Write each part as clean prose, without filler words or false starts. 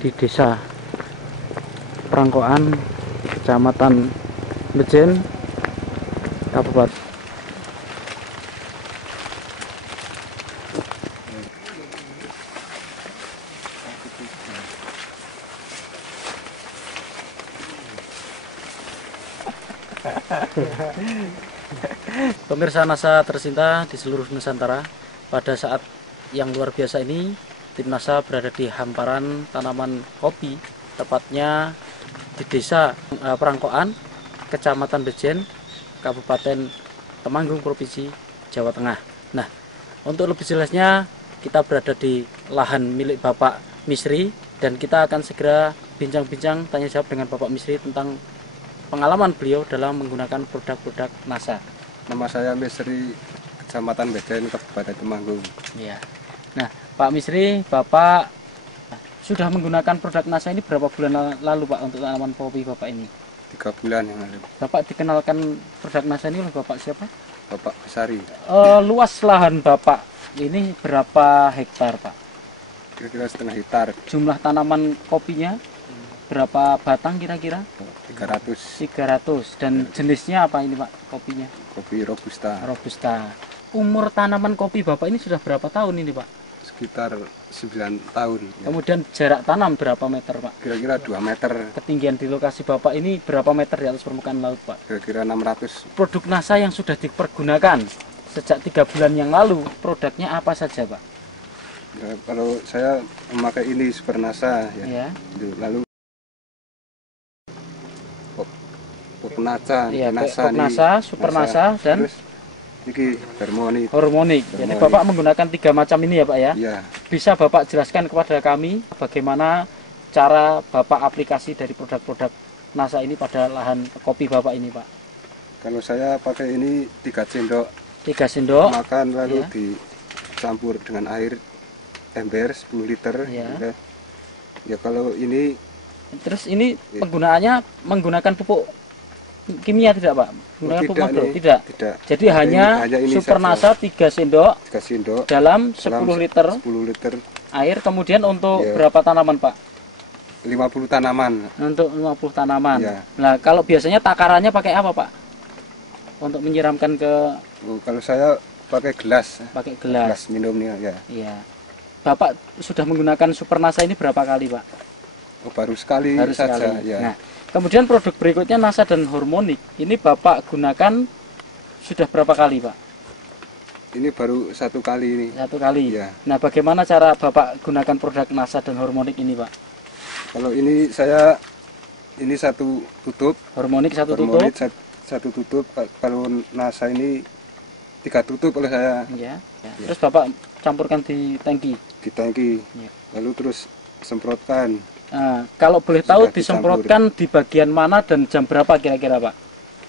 di Desa Prangkoan, Kecamatan Mejen, Kabupaten. Pemirsa NASA tercinta di seluruh Nusantara, pada saat yang luar biasa ini, tim NASA berada di hamparan tanaman kopi, tepatnya di Desa Prangkoan, Kecamatan Bejen, Kabupaten Temanggung, Provinsi Jawa Tengah. Nah, untuk lebih jelasnya, kita berada di lahan milik Bapak Misri, dan kita akan segera bincang-bincang tanya jawab dengan Bapak Misri tentang pengalaman beliau dalam menggunakan produk-produk NASA. Nama saya Misri, Kecamatan Bejen, Kabupaten Temanggung. Ya. Nah, Pak Misri, Bapak sudah menggunakan produk NASA ini berapa bulan lalu, Pak, untuk tanaman kopi Bapak ini? 3 bulan yang lalu. Bapak dikenalkan produk NASA ini oleh Bapak siapa? Bapak Besari. Luas lahan Bapak ini berapa hektar, Pak? Kira-kira setengah hektar. Jumlah tanaman kopinya berapa batang kira-kira? 300. Dan jenisnya apa ini, Pak, kopinya? Kopi Robusta. Robusta. Umur tanaman kopi Bapak ini sudah berapa tahun ini, Pak? Sekitar 9 tahun. Ya. Kemudian jarak tanam berapa meter, Pak? Kira-kira 2 meter. Ketinggian di lokasi Bapak ini berapa meter di atas permukaan laut, Pak? Kira-kira 600. Produk NASA yang sudah dipergunakan sejak 3 bulan yang lalu, produknya apa saja, Pak? Ya, kalau saya memakai ini Super NASA, ya. Lalu Popnasa, ya, NASA, Super NASA, dan ini Hormonik. Jadi Bapak menggunakan 3 macam ini ya, Pak ya? Iya. Bisa Bapak jelaskan kepada kami bagaimana cara Bapak aplikasi dari produk-produk NASA ini pada lahan kopi Bapak ini, Pak? Kalau saya pakai ini 3 sendok. 3 sendok. Makan lalu dicampur dengan air ember 10 liter. Ya kalau ini. Terus ini penggunaannya menggunakan pupuk kimia tidak, Pak? Menggunakan pupuk makro? Tidak. Jadi hanya Super NASA 3 sendok dalam 10 liter air. Kemudian untuk berapa tanaman, Pak? 50 tanaman. Untuk 50 tanaman. Nah, kalau biasanya takarannya pakai apa, Pak? Untuk menyiramkan ke... kalau saya pakai gelas. Pakai gelas. Gelas minum nih, ya. Iya. Bapak sudah menggunakan Super NASA ini berapa kali, Pak? Baru sekali saja. Ya. Nah, kemudian produk berikutnya NASA dan Hormonik. Ini Bapak gunakan sudah berapa kali, Pak? Ini baru 1 kali ini. 1 kali. Ya. Nah, bagaimana cara Bapak gunakan produk NASA dan Hormonik ini, Pak? Kalau ini saya satu tutup. Hormonik satu tutup. Kalau NASA ini 3 tutup oleh saya. Ya. Terus Bapak campurkan di tangki. Di tangki. Ya. Lalu terus semprotkan. Nah, kalau boleh tahu disemprotkan di bagian mana dan jam berapa kira-kira, Pak?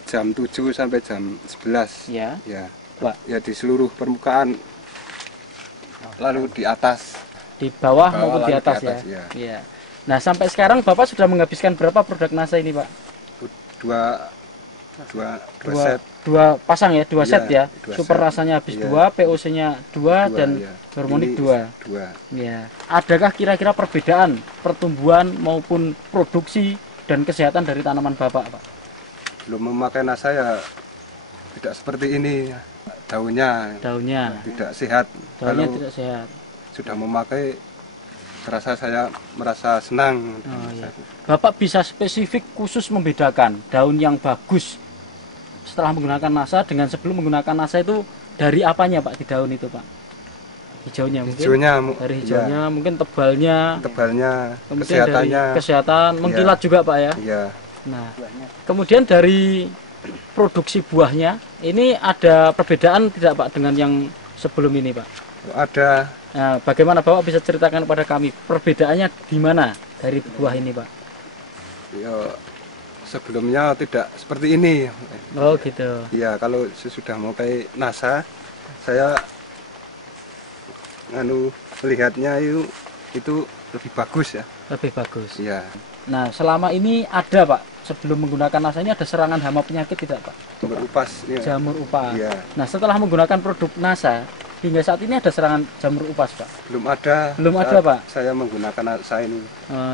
Jam 7 sampai jam 11. Ya. Pak. Ya, di seluruh permukaan. Lalu di atas. Di bawah maupun di atas, ya. Nah, sampai sekarang Bapak sudah menghabiskan berapa produk NASA ini, Pak? Dua pasang ya, 2 set ya. Super rasanya habis 2, POC-nya 2 dan Hormonik 2. Ya. Adakah kira-kira perbedaan pertumbuhan maupun produksi dan kesehatan dari tanaman Bapak, Pak? Belum memakai NASA ya tidak seperti ini. Daunnya tidak sehat. Daunnya tidak sehat. Sudah memakai, saya merasa senang. Bapak bisa spesifik khusus membedakan daun yang bagus setelah menggunakan NASA dengan sebelum menggunakan NASA itu dari apanya, Pak, di daun itu, Pak? Hijaunya mungkin? Dari hijaunya, mungkin tebalnya, kemudian dari kesehatan, mengkilat juga, Pak ya? Iya. Nah, kemudian dari produksi buahnya, ini ada perbedaan tidak, Pak, dengan yang sebelum ini, Pak? Ada. Nah, bagaimana Bapak bisa ceritakan kepada kami perbedaannya di mana dari buah ini, Pak? Ya, sebelumnya tidak seperti ini. Oh gitu. Iya, kalau sesudah memakai NASA, saya melihatnya itu lebih bagus ya. Lebih bagus. Iya. Nah, selama ini ada, Pak, sebelum menggunakan NASA ini ada serangan hama penyakit tidak, Pak? Jamur upas. Ya. Jamur upas. Iya. Nah, setelah menggunakan produk NASA, hingga saat ini ada serangan jamur upas, Pak? Belum ada. Belum ada, Pak? Saya menggunakan saya ini.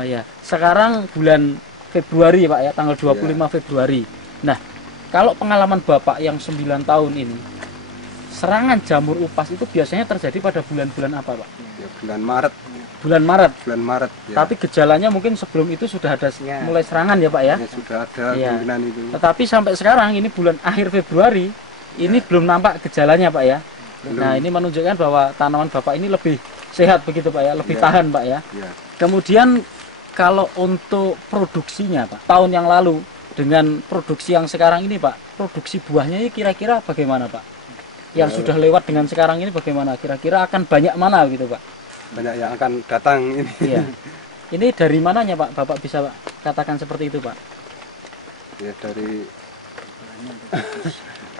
Ya. Sekarang bulan Februari, Pak ya, tanggal 25 Februari. Nah, kalau pengalaman Bapak yang 9 tahun ini, serangan jamur upas itu biasanya terjadi pada bulan-bulan apa, Pak? Ya, bulan Maret. Bulan Maret. Bulan Maret. Ya. Tapi gejalanya mungkin sebelum itu sudah ada mulai serangan ya, Pak ya? Ya, sudah ada kemungkinan itu. Tetapi sampai sekarang ini bulan akhir Februari, ini belum nampak gejalanya, Pak ya? Belum. Nah, ini menunjukkan bahwa tanaman Bapak ini lebih sehat begitu, Pak ya? Lebih tahan, Pak ya? Kemudian kalau untuk produksinya, Pak, tahun yang lalu dengan produksi yang sekarang ini, Pak, produksi buahnya ini kira-kira bagaimana, Pak? Yang sudah lewat dengan sekarang ini bagaimana? Kira-kira akan banyak mana gitu, Pak? Banyak yang akan datang ini. Iya. Ini dari mananya, Pak? Bapak bisa katakan seperti itu, Pak? Ya dari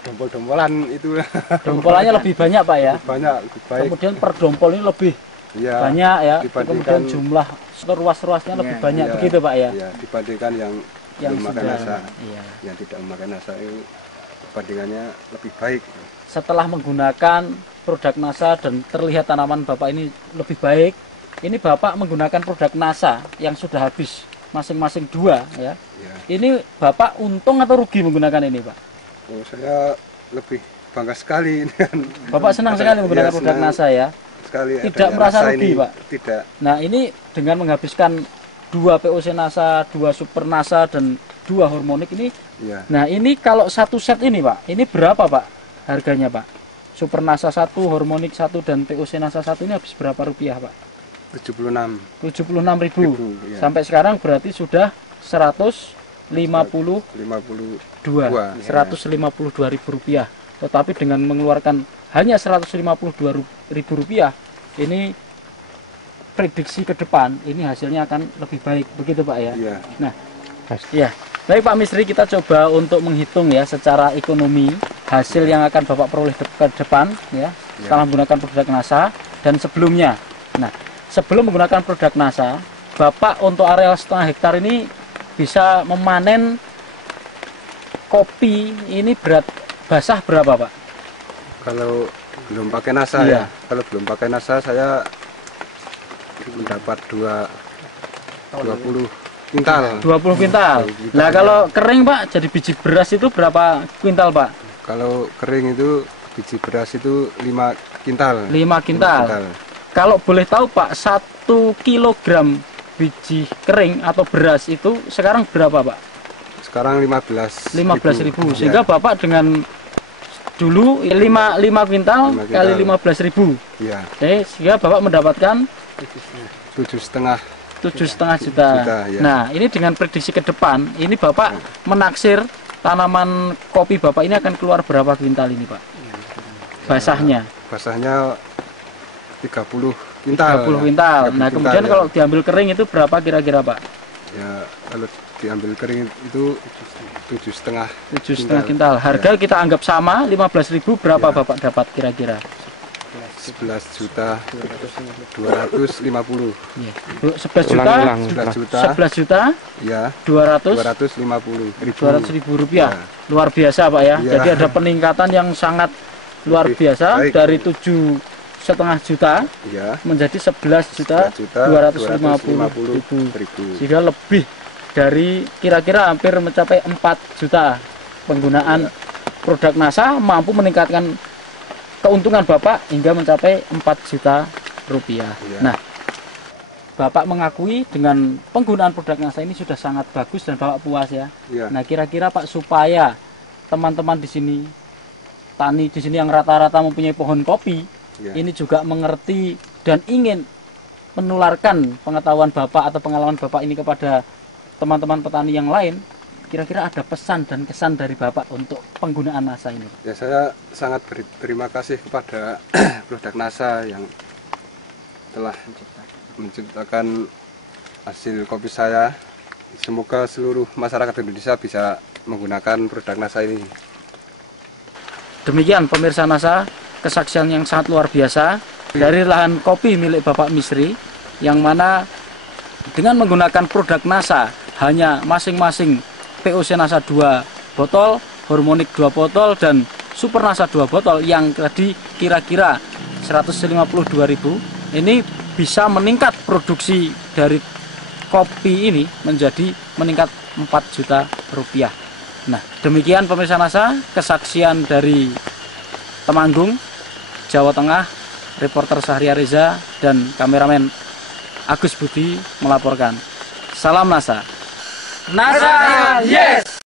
dompol-dompolan itu. Dompolannya lebih banyak, Pak ya? Banyak, lebih baik. Kemudian per dompol ini lebih banyak ya. Kemudian jumlah ruas-ruasnya lebih banyak begitu, Pak ya? Iya, dibandingkan yang belum makan nasa. Iya. Yang tidak memakai nasa itu perbandingannya lebih baik. Setelah menggunakan produk NASA dan terlihat tanaman Bapak ini lebih baik, ini Bapak menggunakan produk NASA yang sudah habis masing-masing 2 ya. Ini Bapak untung atau rugi menggunakan ini, Pak? Oh, saya lebih bangga sekali dengan Bapak senang sekali menggunakan produk NASA ya. Sekali tidak merasa rugi, Pak? Tidak. Nah, ini dengan menghabiskan 2 POC NASA, 2 Super NASA dan 2 hormonik ini. Nah, ini kalau satu set ini, Pak, ini berapa, Pak? Harganya, Pak? Super NASA 1, hormonik 1 dan POC NASA 1 ini habis berapa rupiah, Pak? 76.000. Sampai sekarang berarti sudah 152.000 rupiah. Tetapi dengan mengeluarkan hanya 152.000 rupiah, ini prediksi ke depan ini hasilnya akan lebih baik, begitu, Pak ya? Iya. Nah, ya. Baik, Pak Misri, kita coba untuk menghitung ya secara ekonomi hasil yang akan Bapak peroleh ke depan ya, setelah menggunakan produk NASA dan sebelumnya. Nah, sebelum menggunakan produk NASA, Bapak untuk area 1,5 hektar ini bisa memanen kopi ini berat basah berapa, Pak? Kalau belum pakai NASA ya. Kalau belum pakai NASA saya mendapat 20 kuintal. 20 kuintal. Nah, kalau kering, Pak, jadi biji beras itu berapa kuintal, Pak? Kalau kering itu biji beras itu 5 kuintal. 5 kuintal. Kalau boleh tahu, Pak, 1 kilogram biji kering atau beras itu sekarang berapa, Pak? Sekarang 15.000. Sehingga Bapak dengan dulu 5 kuintal kali 15.000. Iya. Sehingga Bapak mendapatkan 7,5 juta. Ya. Nah, ini dengan prediksi ke depan, ini Bapak menaksir tanaman kopi Bapak ini akan keluar berapa kuintal ini, Pak? Basahnya? Basahnya 30 kuintal. 30 kuintal. Nah, kemudian kalau diambil kering itu berapa kira-kira, Pak? Ya, kalau diambil kering itu 7,5 kuintal. Harga kita anggap sama, 15.000, berapa Bapak dapat kira-kira? 11.250. Ya. 11 juta ya 250.000 rupiah. Luar biasa, Pak ya. Jadi ada peningkatan yang sangat luar biasa dari 7,5 juta menjadi 11.250.000. Sehingga lebih dari kira-kira hampir mencapai 4 juta penggunaan produk NASA mampu meningkatkan keuntungan Bapak hingga mencapai 4 juta rupiah. Nah, Bapak mengakui dengan penggunaan produk NASA ini sudah sangat bagus dan Bapak puas ya. Nah, kira-kira Pak, supaya teman-teman di sini, tani di sini yang rata-rata mempunyai pohon kopi, ini juga mengerti dan ingin menularkan pengetahuan Bapak atau pengalaman Bapak ini kepada teman-teman petani yang lain, kira-kira ada pesan dan kesan dari Bapak untuk penggunaan NASA ini? Ya, saya sangat berterima kasih kepada produk NASA yang telah menciptakan hasil kopi saya. Semoga seluruh masyarakat Indonesia bisa menggunakan produk NASA ini. Demikian pemirsa NASA, kesaksian yang sangat luar biasa dari lahan kopi milik Bapak Misri, yang mana dengan menggunakan produk NASA hanya masing-masing POC NASA 2 botol, hormonik 2 botol, dan Super NASA 2 botol yang tadi kira-kira 152.000, ini bisa meningkat produksi dari kopi ini menjadi meningkat 4 juta rupiah. Nah, demikian pemirsa NASA, kesaksian dari Temanggung, Jawa Tengah, reporter Sahria Reza dan kameramen Agus Budi melaporkan. Salam NASA. NASA, yes!